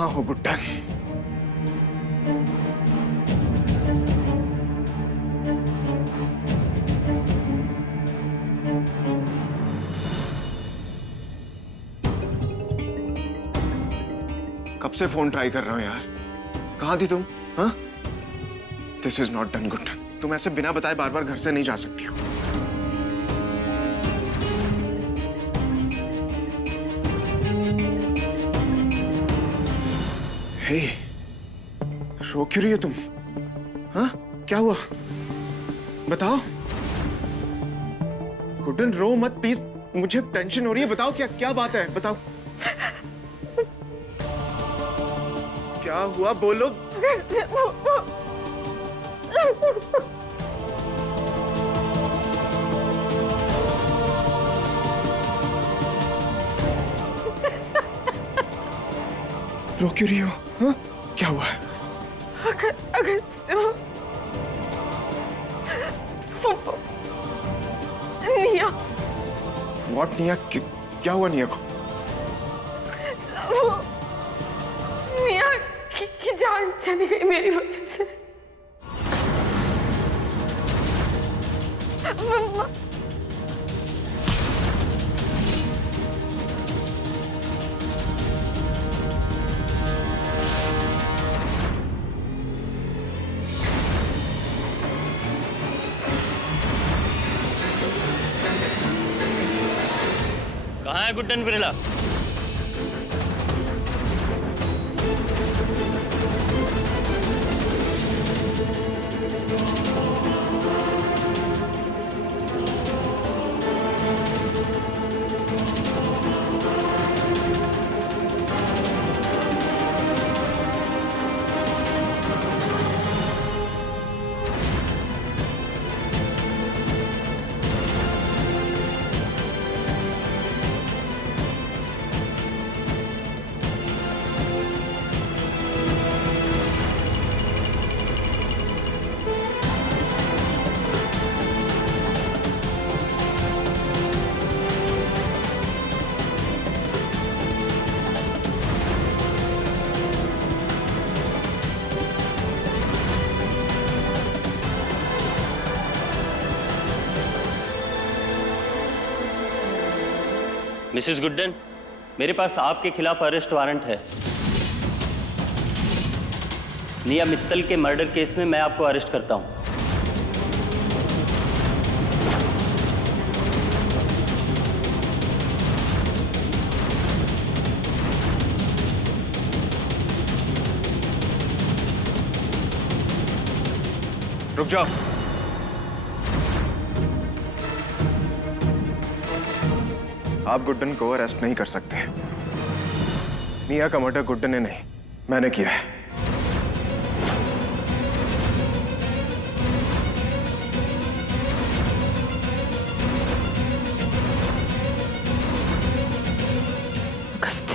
कहाँ हो गुड्डन? कब से फोन ट्राई कर रहा हूं यार, कहाँ थी तुम? हाँ, this is not done Guddan. तुम ऐसे बिना बताए बार बार घर से नहीं जा सकती हो। हे, रो क्यों रही हो तुम? हाँ, क्या हुआ बताओ। गुड्डन रो मत प्लीज, मुझे टेंशन हो रही है। बताओ क्या क्या बात है, बताओ क्या हुआ, बोलो। रो क्यों रही हो? हाँ? क्या हुआ है? निया। What निया? क्या हुआ निया को? निया की जान चली गई मेरी वजह से। मम्मा। कहाँ है गुड्डन बिरला? मिसेस गुड्डन, मेरे पास आपके खिलाफ अरेस्ट वारंट है। निया मित्तल के मर्डर केस में मैं आपको अरेस्ट करता हूं। रुक जाओ। आप गुड्डन को अरेस्ट नहीं कर सकते। निया का मर्डर गुड्डन ने नहीं, मैंने किया है। अगस्त्य।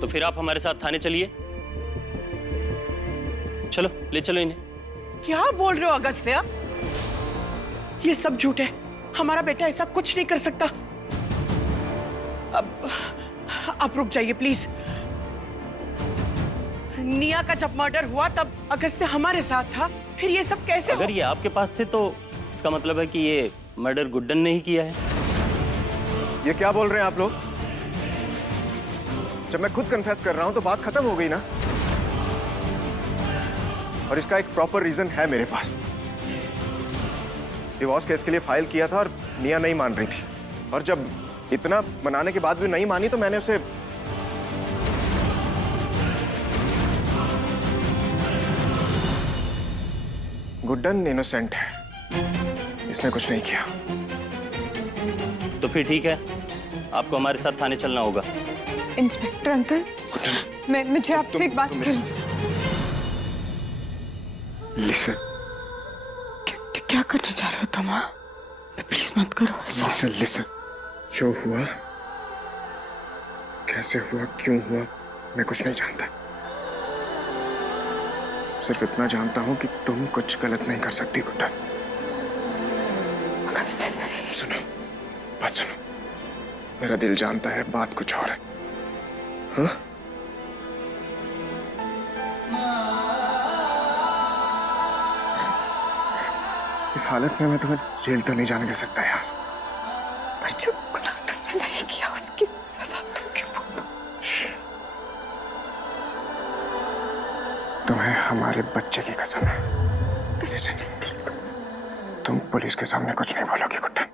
तो फिर आप हमारे साथ थाने चलिए। चलो, ले चलो इन्हें। क्या बोल रहे हो अगस्त्य? ये सब झूठ है। हमारा बेटा ऐसा कुछ नहीं कर सकता। अब आप रुक जाइए प्लीज। निया का जब मर्डर हुआ तब अगस्त्य हमारे साथ था, फिर ये सब कैसे अगर ये आपके पास थे तो इसका मतलब है कि ये मर्डर गुड्डन ने ही किया है। ये क्या बोल रहे हैं आप लोग? जब मैं खुद कन्फेस कर रहा हूं तो बात खत्म हो गई ना। और इसका एक प्रॉपर रीजन है मेरे पास। डिवोर्स केस के लिए फाइल किया था और निया नहीं मान रही थी, और जब इतना मनाने के बाद भी नहीं मानी तो मैंने उसे गुड्डन इनोसेंट है, इसने कुछ नहीं किया। तो फिर ठीक है, आपको हमारे साथ थाने चलना होगा। इंस्पेक्टर अंकल, मुझे आपसे एक बात करनी। लिसन, क्या करने जा रहे हो तुम? प्लीज मत करो ऐसा। लिसन लिसन, जो हुआ, कैसे हुआ, क्यों हुआ, मैं कुछ नहीं जानता। सिर्फ इतना जानता हूं कि तुम कुछ गलत नहीं कर सकती गुड्डन। सुनो, बात सुनो। मेरा दिल जानता है बात कुछ और है। हाँ? इस हालत में मैं तुम्हें जेल तो नहीं जाने दे सकता यार। पर जो गुनाह तुमने नहीं किया उसकी सजा तुम क्यों भोगो? तुम्हें हमारे बच्चे की कसम है। तुम पुलिस के सामने कुछ नहीं बोलोगी गुड्डन।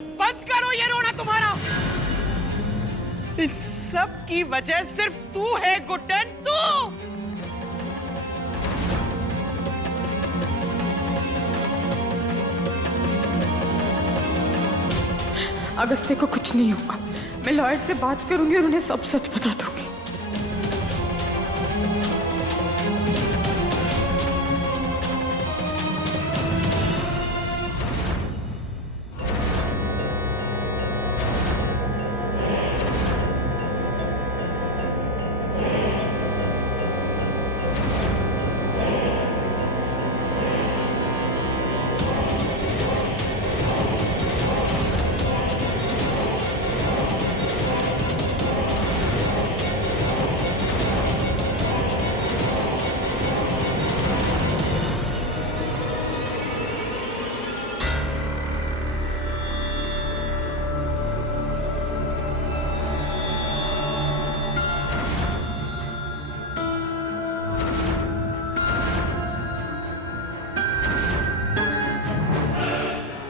बंद करो ये रोना तुम्हारा। इन सब की वजह सिर्फ तू है गुड्डन, तू। अगस्त्य को कुछ नहीं होगा। मैं लॉयर से बात करूंगी और उन्हें सब सच बता दूंगी।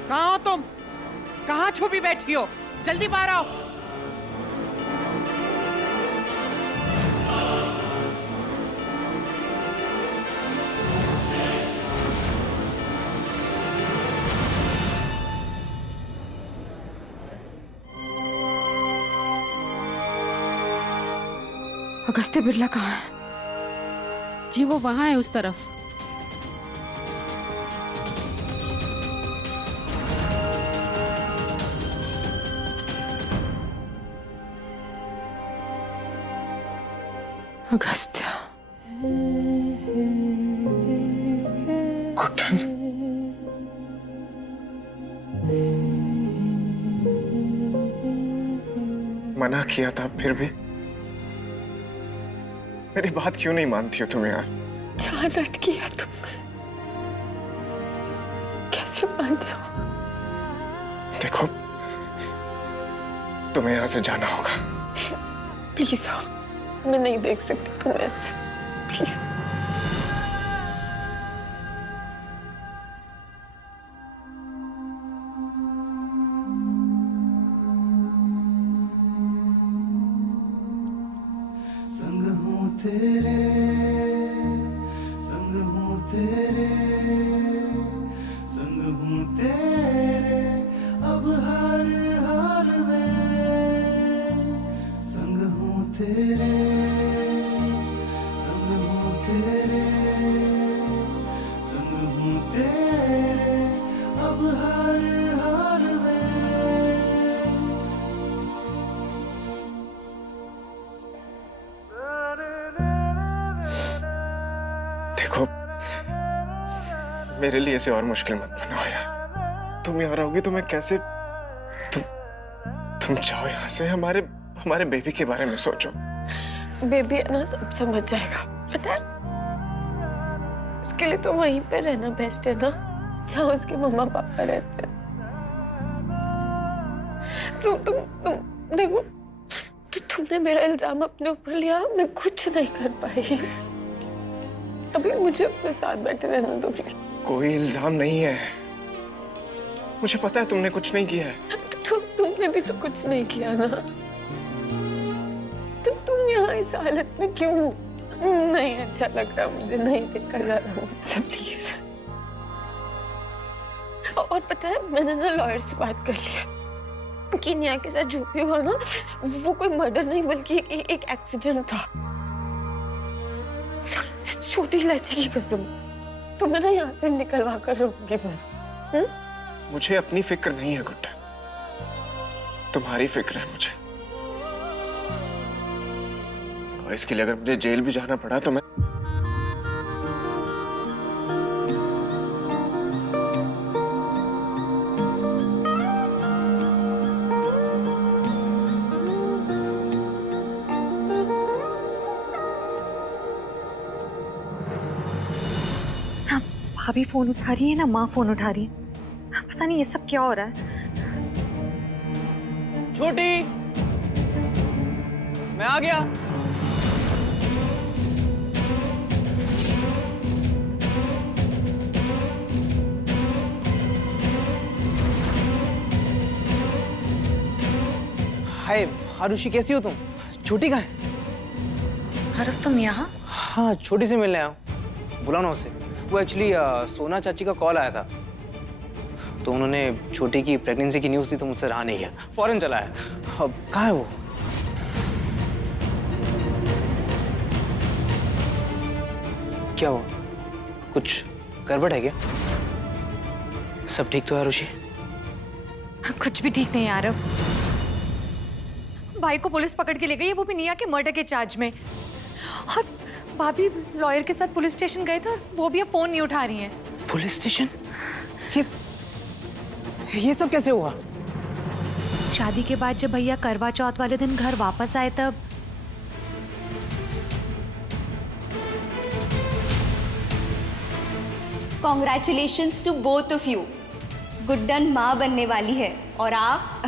कहाँ हो तुम? कहाँ छुपी बैठी हो? जल्दी बाहर आओ। अगस्त्य बिरला कहाँ है? जी वो वहां है, उस तरफ। अगस्त्य। गुड्डन, मना किया था फिर भी मेरी बात क्यों नहीं मानती हो तुम यार? जान अटकी है तुमने, कैसे मान जाओ? देखो, तुम्हें यहाँ से जाना होगा। प्लीज आओ, मैं नहीं देख सकती तुम्हें ऐसे, प्लीज। देखो, मेरे लिए इसे और मुश्किल मत बनाओ यार। तुम यहाँ रहोगी तो मैं कैसे? तुम जाओ यहाँ से। हमारे बेबी के बारे में सोचो। बेबी है ना, सब समझ जाएगा, पता है। उसके लिए तो वहीं पे रहना बेस्ट है ना, जहाँ उसके मम्मा पापा रहते हैं। तुम देखो, तुमने मेरा इल्जाम अपने ऊपर लिया, मैं कुछ नहीं कर पाई। अभी मुझे अपने साथ बैठे रहना दो प्लीज। कोई इल्जाम नहीं है, मुझे पता है तुमने कुछ नहीं किया है। तुमने भी तो कुछ नहीं किया ना, तो तुम यहाँ इस हालत में क्यों? नहीं अच्छा लग रहा मुझे, नहीं देखा जा रहा मुझसे, प्लीज। और पता है, मैंने ना लॉयर से बात कर लिया कि निया के साथ जो भी हुआ ना, वो कोई मर्डर नहीं बल्कि एक एक्सीडेंट था। छोटी इलायची की कसम, तुम्हें ना यहाँ से निकलवा कर रहूंगी मैं। मुझे अपनी फिक्र नहीं है गुड्डा, तुम्हारी फिक्र है मुझे। और इसके लिए अगर मुझे जेल भी जाना पड़ा तो मैं भाभी फोन उठा रही है ना माँ फोन उठा रही है। पता नहीं ये सब क्या हो रहा है। छोटी, मैं आ गया। हाय आरुषि, कैसी हो तुम? छोटी कहाँ है? हरफ तुम यहाँ? हाँ, छोटी से मिलने आया हूँ। बुलाओ ना उसे। वो एक्चुअली सोना चाची का कॉल आया था, तो उन्होंने छोटी की प्रेगनेंसी की न्यूज़ दी, तो मुझसे रहा नहीं गया, फौरन चला है। अब कहाँ है वो? क्या हुआ? कुछ गड़बड़ है क्या? सब ठीक तो है आरुषि? कुछ भी ठीक नहीं यार। भाई को पुलिस पकड़ के ले गई है, वो भी निया के मर्डर के चार्ज में। और भाभी लॉयर के साथ पुलिस स्टेशन गए थे और वो भी अब फोन नहीं उठा रही हैं। Police station? ये सब कैसे हुआ? शादी के बाद जब भैया करवा चौथ वाले दिन घर वापस आए तब congratulations to both of you. Guddan माँ बनने वाली है और आप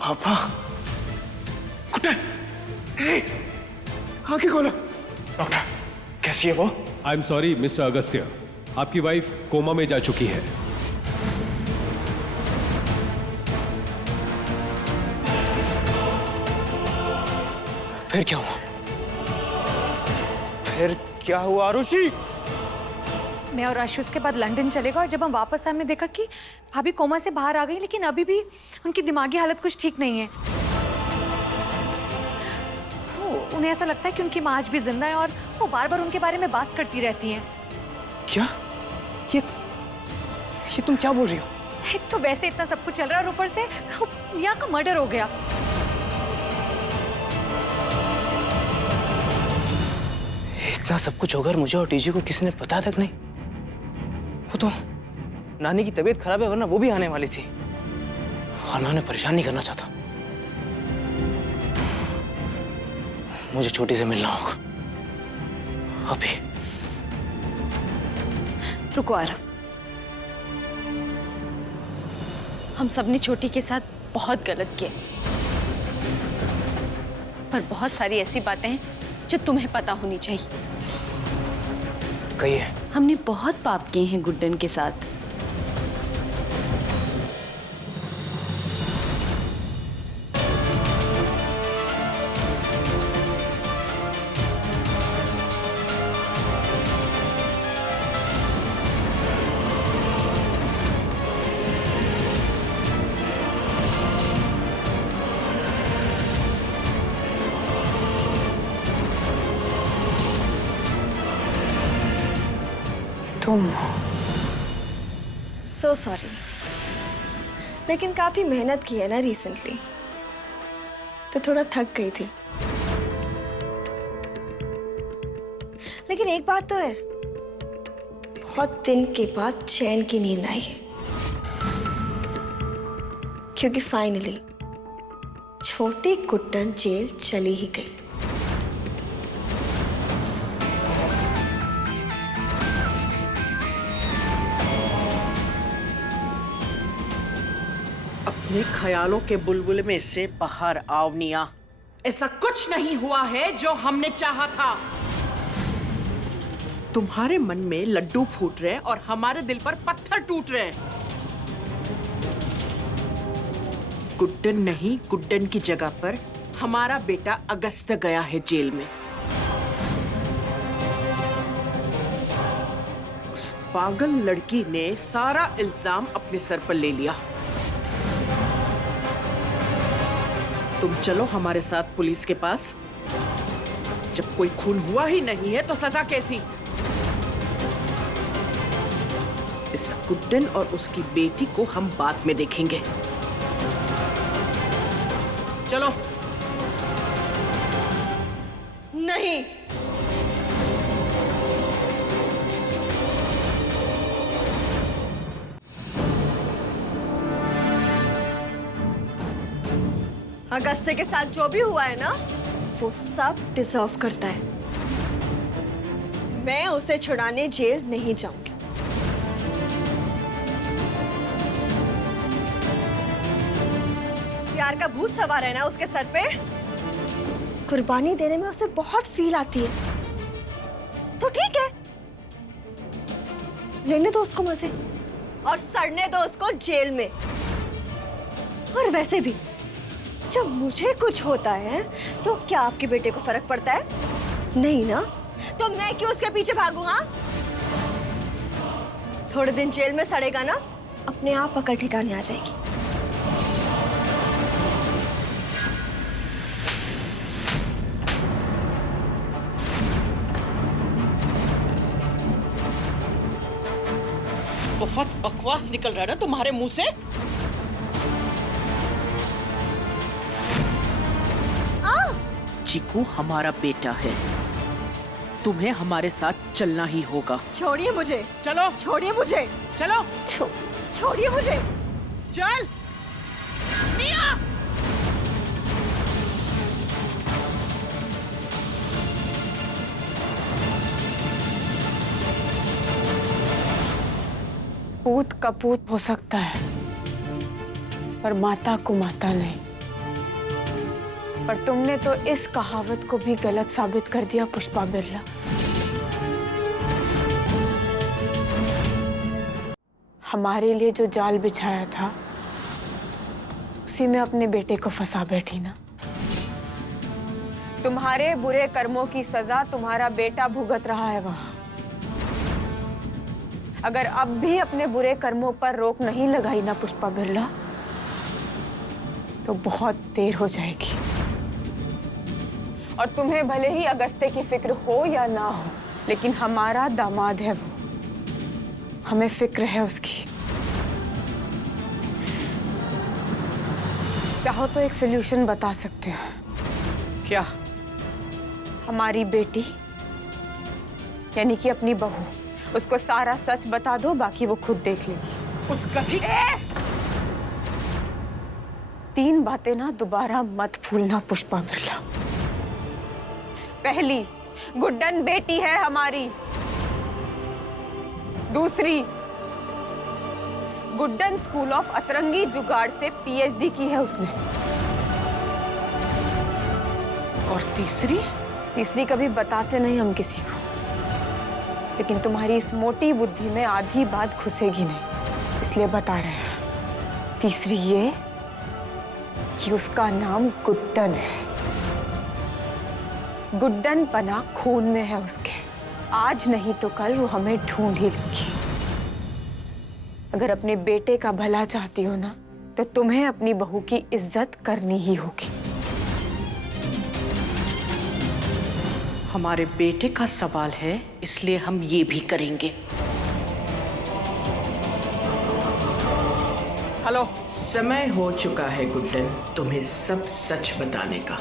पापा। गुड्डन, आंखें खोलो। डॉक्टर, कैसी है वो? I am sorry mister Agastya, आपकी वाइफ कोमा में जा चुकी है। फिर क्या हुआ? फिर क्या हुआ आरुषि? मैं और आशु उसके बाद लंदन चले गए और जब हम वापस आए हमने देखा कि भाभी कोमा से बाहर आ गई, लेकिन अभी भी उनकी दिमागी हालत कुछ ठीक नहीं है। उन्हें ऐसा लगता है कि उनकी माँ आज भी जिंदा है और वो बार बार उनके बारे में बात करती रहती हैं। क्या? ये तुम क्या बोल रही हो? एक तो वैसे इतना सब कुछ चल रहा है और ऊपर से निया का मर्डर हो गया। इतना सब कुछ होकर मुझे और टीजी को किसी ने पता तक नहीं। वो तो नानी की तबीयत खराब है, वरना वो भी आने वाली थी और मैं उन्हें परेशान नहीं करना चाहता। मुझे छोटी से मिलना होगा अभी। रुको आरव, हम सबने छोटी के साथ बहुत गलत किया, पर बहुत सारी ऐसी बातें हैं जो तुम्हें पता होनी चाहिए। कहिए। हमने बहुत पाप किए हैं गुड्डन के साथ। सो सॉरी, लेकिन काफी मेहनत की है ना रिसेंटली, तो थोड़ा थक गई थी। लेकिन एक बात तो है, बहुत दिन के बाद चैन की नींद आई है, क्योंकि फाइनली छोटी गुड्डन जेल चली ही गई। अपने ख्यालों के बुलबुल में से बाहर आओ निया। ऐसा कुछ नहीं हुआ है जो हमने चाहा था। तुम्हारे मन में लड्डू फूट रहे हैं और हमारे दिल पर पत्थर टूट रहे हैं। गुड्डन नहीं, गुड्डन की जगह पर हमारा बेटा अगस्त गया है जेल में। उस पागल लड़की ने सारा इल्जाम अपने सर पर ले लिया। तुम चलो हमारे साथ पुलिस के पास। जब कोई खून हुआ ही नहीं है तो सजा कैसी? इस गुड्डन और उसकी बेटी को हम बाद में देखेंगे। चलो। नहीं, अगस्त्य के साथ जो भी हुआ है ना, वो सब डिजर्व करता है। मैं उसे छुड़ाने जेल नहीं जाऊंगी। प्यार का भूत सवार है ना उसके सर पे। कुर्बानी देने में उसे बहुत फील आती है, तो ठीक है, लेने दो उसको मजे और सड़ने दो उसको जेल में। और वैसे भी जब मुझे कुछ होता है तो क्या आपके बेटे को फर्क पड़ता है? नहीं ना, तो मैं क्यों उसके पीछे भागूंगा? थोड़े दिन जेल में सड़ेगा ना, अपने आप पकड़ ठिकाने आ जाएगी। बहुत बकवास निकल रहा है ना तुम्हारे मुंह से। चीकू हमारा बेटा है, तुम्हें हमारे साथ चलना ही होगा। छोड़िए मुझे। चलो। छोड़िए मुझे। चलो। छोड़िए मुझे। चल निया। पूत का पूत हो सकता है, पर माता को माता नहीं। पर तुमने तो इस कहावत को भी गलत साबित कर दिया पुष्पा बिरला। हमारे लिए जो जाल बिछाया था, उसी में अपने बेटे को फंसा बैठी ना। तुम्हारे बुरे कर्मों की सजा तुम्हारा बेटा भुगत रहा है वहां। अगर अब भी अपने बुरे कर्मों पर रोक नहीं लगाई ना पुष्पा बिरला, तो बहुत देर हो जाएगी। और तुम्हें भले ही अगस्त्य की फिक्र हो या ना हो, लेकिन हमारा दामाद है वो, हमें फिक्र है उसकी। चाहो तो एक सलूशन बता सकते हैं। क्या? हमारी बेटी यानी कि अपनी बहू, उसको सारा सच बता दो, बाकी वो खुद देख लेगी। उस गधी। 3 बातें ना दोबारा मत भूलना पुष्पा बिरला। पहली, गुड्डन बेटी है हमारी। दूसरी, गुड्डन स्कूल ऑफ अतरंगी जुगाड़ से PhD की है उसने। और तीसरी? तीसरी कभी बताते नहीं हम किसी को, लेकिन तुम्हारी इस मोटी बुद्धि में आधी बात घुसेगी नहीं, इसलिए बता रहे हैं। तीसरी ये कि उसका नाम गुड्डन है। गुड्डन पना खून में है उसके। आज नहीं तो कल वो हमें ढूंढ ही लेगी। अगर अपने बेटे का भला चाहती हो ना, तो तुम्हें अपनी बहू की इज्जत करनी ही होगी। हमारे बेटे का सवाल है, इसलिए हम ये भी करेंगे। हेलो, समय हो चुका है गुड्डन तुम्हें सब सच बताने का।